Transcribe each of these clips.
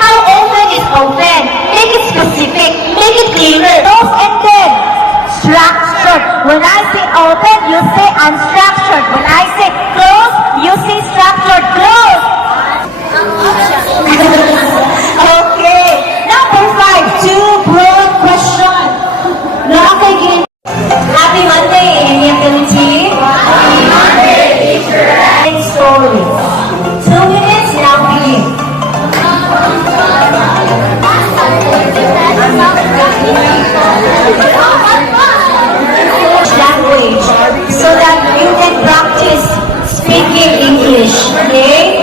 How open is open? Make it specific. Make it clearer. Close ended. Structured. When I say open, you say unstructured. When I say close, you say structured. Close. Okay. Number 5. Two broad question. Nakakagin. Happy Monday, Amy Ability. Happy Monday, teacher. Story. 2 minutes now begin. Language so that you can practice speaking English. Okay?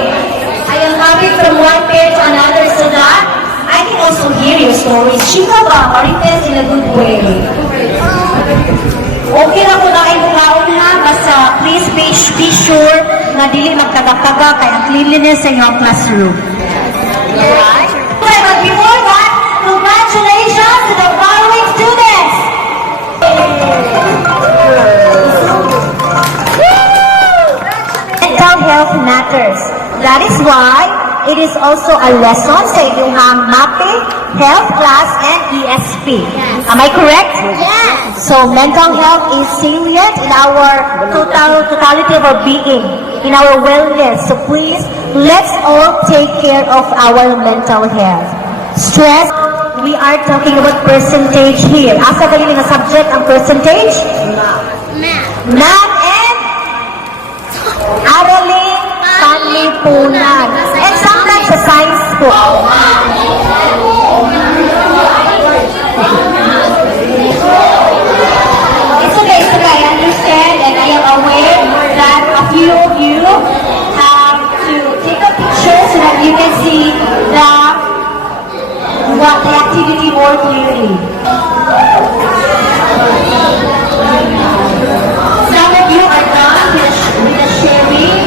I am coming from one pair to another so that I can also hear your stories. Chika ba? Marites in a good way. Okay na po na kayo kaon ha. Basta please be sure na dili magtagak-tagak kay ang cleanliness sa inyong classroom. Alright? But before that, congratulations to the following students! Mental health matters. That is why it is also a lesson sa inyong MAPE, health class, and ESP. Yes. Am I correct? Yes. So mental health is salient in our totality of our being, in our wellness. So please, let's all take care of our mental health. Stress, we are talking about percentage here. Asa ba yun yung subject ang percentage? Math. Math and araling panlipunan. And sometimes sa science po. It's okay, I understand and I am aware that a few of you have to take a picture so that you can see the activity more clearly. Some of you are done with the sharing.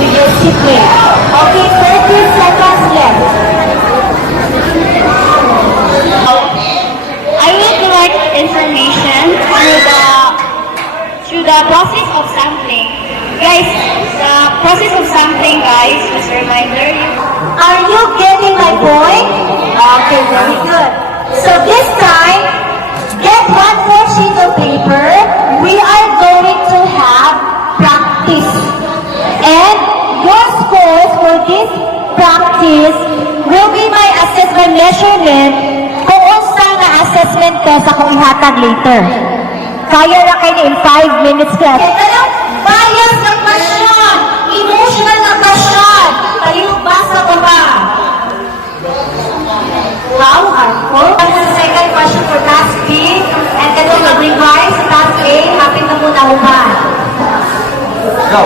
You just sit there. Okay, 30 seconds left. I would like information through the process of sampling. Guys, the process of sampling, guys, just a reminder. Are you getting my point? Okay, very good. So this time, get one more sheet of paper. We are going to have practice. And your scores for this practice will be my assessment measurement kung unsa nga assessment test akong ihatag later. Kaya na kayo in 5 minutes class. Bias na question! Emotional na question! Kayo basa ko ba? Wow, hardcore. That's the second question for task B. And then we'll revise task A. Happy na muna uban. Go.